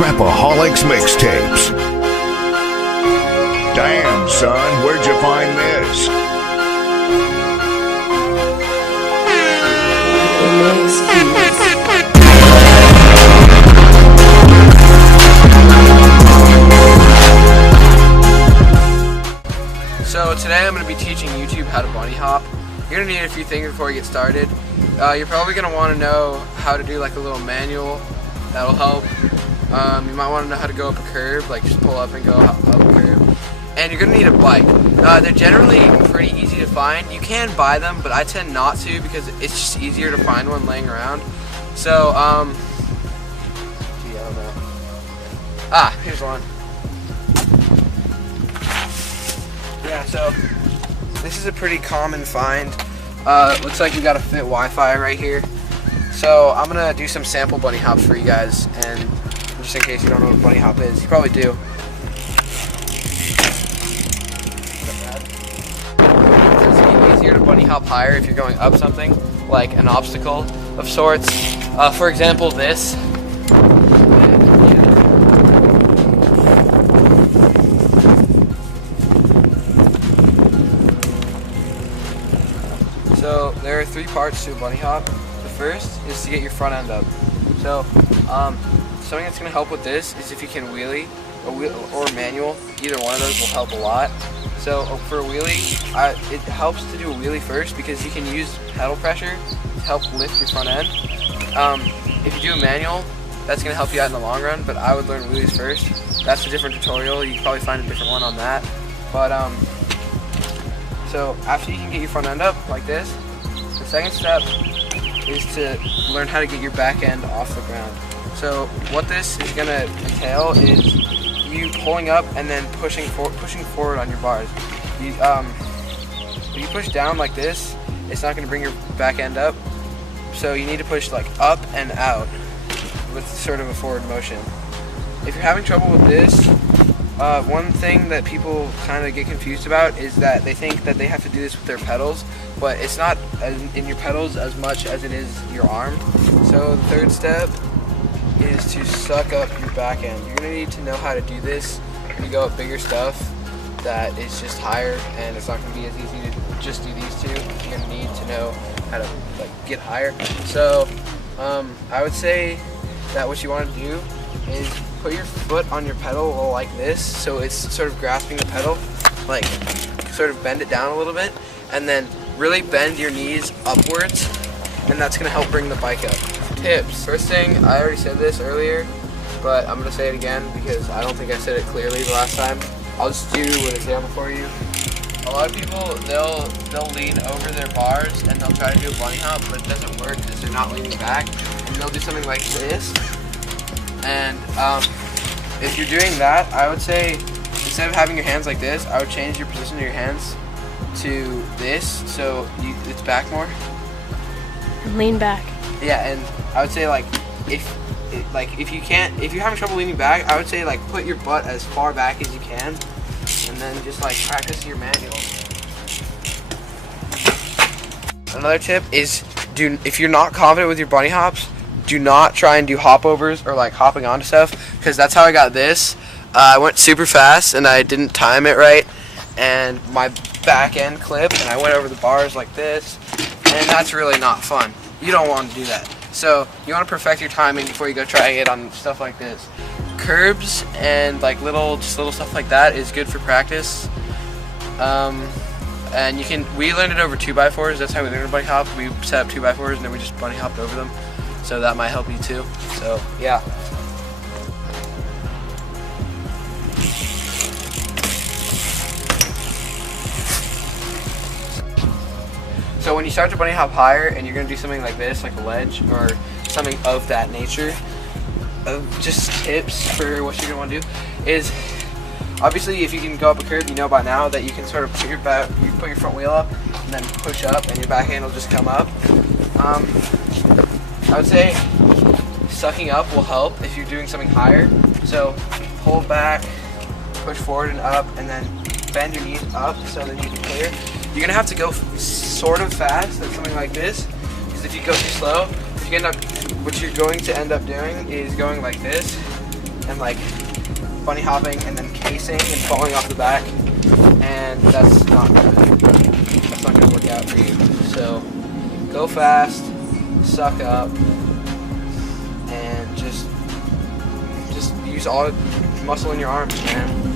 Trapaholics Mixtapes. Damn, son, where'd you find this? So today I'm going to be teaching YouTube how to bunny hop. You're going to need a few things before you get started. You're probably going to want to know how to do like a little manual. That'll help. You might want to know how to go up a curb, like just pull up and go up a curb. And you're going to need a bike. They're generally pretty easy to find. You can buy them, but I tend not to because it's just easier to find one laying around. So, gee, I don't know. Here's one. Yeah, so this is a pretty common find. Looks like we got a fit Wi-Fi right here. So I'm gonna do some sample bunny hops for you guys, and just in case you don't know what bunny hop is, you probably do. It's easier to bunny hop higher if you're going up something, like an obstacle of sorts. For example, this. So there are three parts to a bunny hop. The first is to get your front end up. So something that's going to help with this is if you can wheelie or manual. Either one of those will help a lot. So for a wheelie, it helps to do a wheelie first because you can use pedal pressure to help lift your front end. If you do a manual, that's going to help you out in the long run, but I would learn wheelies first. That's a different tutorial. You can probably find a different one on that. But so after you can get your front end up like this, the second step is to learn how to get your back end off the ground. So what this is going to entail is you pulling up and then pushing forward on your bars. If you push down like this, it's not going to bring your back end up. So you need to push like up and out with sort of a forward motion. If you're having trouble with this, one thing that people kind of get confused about is that they think that they have to do this with their pedals, but it's not in your pedals as much as it is your arm. So the third step is to suck up your back end. You're going to need to know how to do this when you go up bigger stuff that is just higher, and it's not going to be as easy to just do these two. You're going to need to know how to get higher. So I would say that what you want to do is put your foot on your pedal like this, so it's sort of grasping the pedal, like sort of bend it down a little bit, and then really bend your knees upwards, and that's going to help bring the bike up. Tips. First thing, I already said this earlier, but I'm going to say it again because I don't think I said it clearly the last time. I'll just do an example for you. A lot of people, they'll lean over their bars and they'll try to do a bunny hop, but it doesn't work because they're not leaning back, and they'll do something like this. And if you're doing that, I would say instead of having your hands like this, I would change your position of your hands to this, so it's back more. And lean back. Yeah, and I would say if you're having trouble leaning back, I would say like put your butt as far back as you can, and then just like practice your manual. Another tip is if you're not confident with your bunny hops, do not try and do hopovers or like hopping onto stuff, because that's how I got this. I went super fast and I didn't time it right, and my back end clipped and I went over the bars like this, and that's really not fun. You don't want to do that. So you want to perfect your timing before you go trying it on stuff like this. Curbs and like little stuff like that is good for practice. And we learned it over 2x4s. That's how we learned a bunny hop. We set up 2x4s and then we just bunny hopped over them. So that might help you too. So yeah. So when you start to bunny hop higher and you're going to do something like this, like a ledge or something of that nature, just tips for what you're going to want to do is, obviously if you can go up a curb, you know by now that you can sort of put your front wheel up and then push up and your back end will just come up. I would say sucking up will help if you're doing something higher. So pull back, push forward and up, and then bend your knees up so that you can clear. You're gonna have to go sort of fast, like something like this, because if you go too slow, what you're going to end up doing is going like this, and like bunny hopping and then casing and falling off the back, and that's not good. That's not gonna work out for you. So go fast, suck up, and just use all muscle in your arms, man.